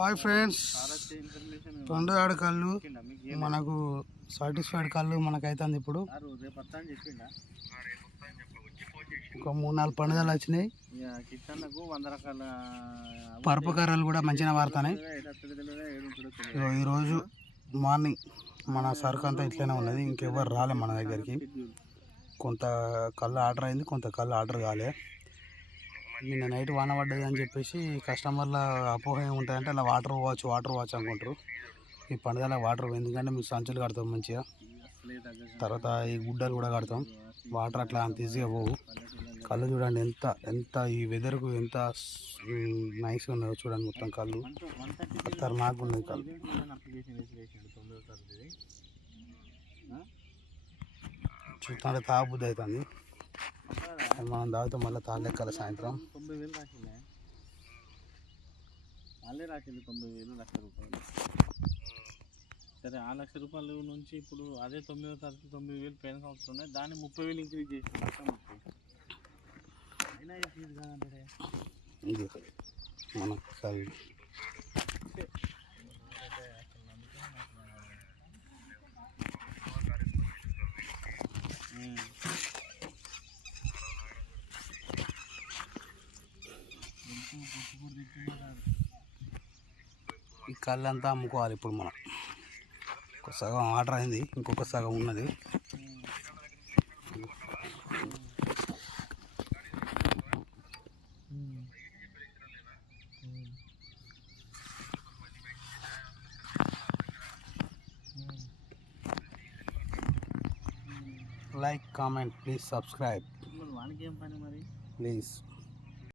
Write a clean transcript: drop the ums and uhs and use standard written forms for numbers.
Hi friends, 2 కళ్ళు మనకు satisfied కళ్ళు మనకైతుంది. ఇప్పుడు ఒక 3-4 పండుగలు వచ్చినాయి. పరుపు కర్రలు కూడా మంచిగా వాడుతున్నాయి. ఈరోజు మార్నింగ్ మన సరుకు అంతా ఇట్లనే ఉన్నది. ఇంకెవరు రాలే మన దగ్గరికి. కొంత కళ్ళు ఆర్డర్ అయింది, కొంత కళ్ళు ఆర్డర్ కాలే. నిన్న నైట్ వాన పడ్డది అని చెప్పేసి కస్టమర్ల అపోహ ఏముంటుందంటే అలా వాటర్ వాచ్ అనుకుంటారు. ఈ పండుగల వాటర్ ఎందుకంటే మేము సంచులు కడతాం మంచిగా, తర్వాత ఈ గుడ్డలు కూడా కడతాం. వాటర్ అట్లా అంత ఈజీగా పోవు. కళ్ళు చూడండి ఎంత ఈ వెదర్కు ఎంత నైస్గా ఉన్నదో చూడండి. మొత్తం కళ్ళు ఖతర్నాక్ ఉన్నది. కళ్ళు చూస్తుంటే తాగబుద్ధి అవుతుంది. మనం తాగుతాం, మళ్ళీ తాగలేకాల సాయంత్రం. 90,000 రాసిందే, వాళ్ళే రాసింది 90,000 లక్ష రూపాయలు. సరే, ఆ ₹1,00,000 నుంచి ఇప్పుడు అదే 9వ తారీఖు 9,000 పైన సంవత్సరం ఉన్నాయి. దాన్ని 30,000 ఇంక్రీజ్ చేసి అయినా ఫీజు కాదంటే ఇది మన కళ్ళు ఈ కళ్ళు అంతా అమ్ముకోవాలి. ఇప్పుడు మనం ఒక సగం ఆర్డర్ అయింది, ఇంకొక సగం ఉన్నది. లైక్, కామెంట్, ప్లీజ్ సబ్స్క్రైబ్ వానికి ఏం పని మరి ప్లీజ్.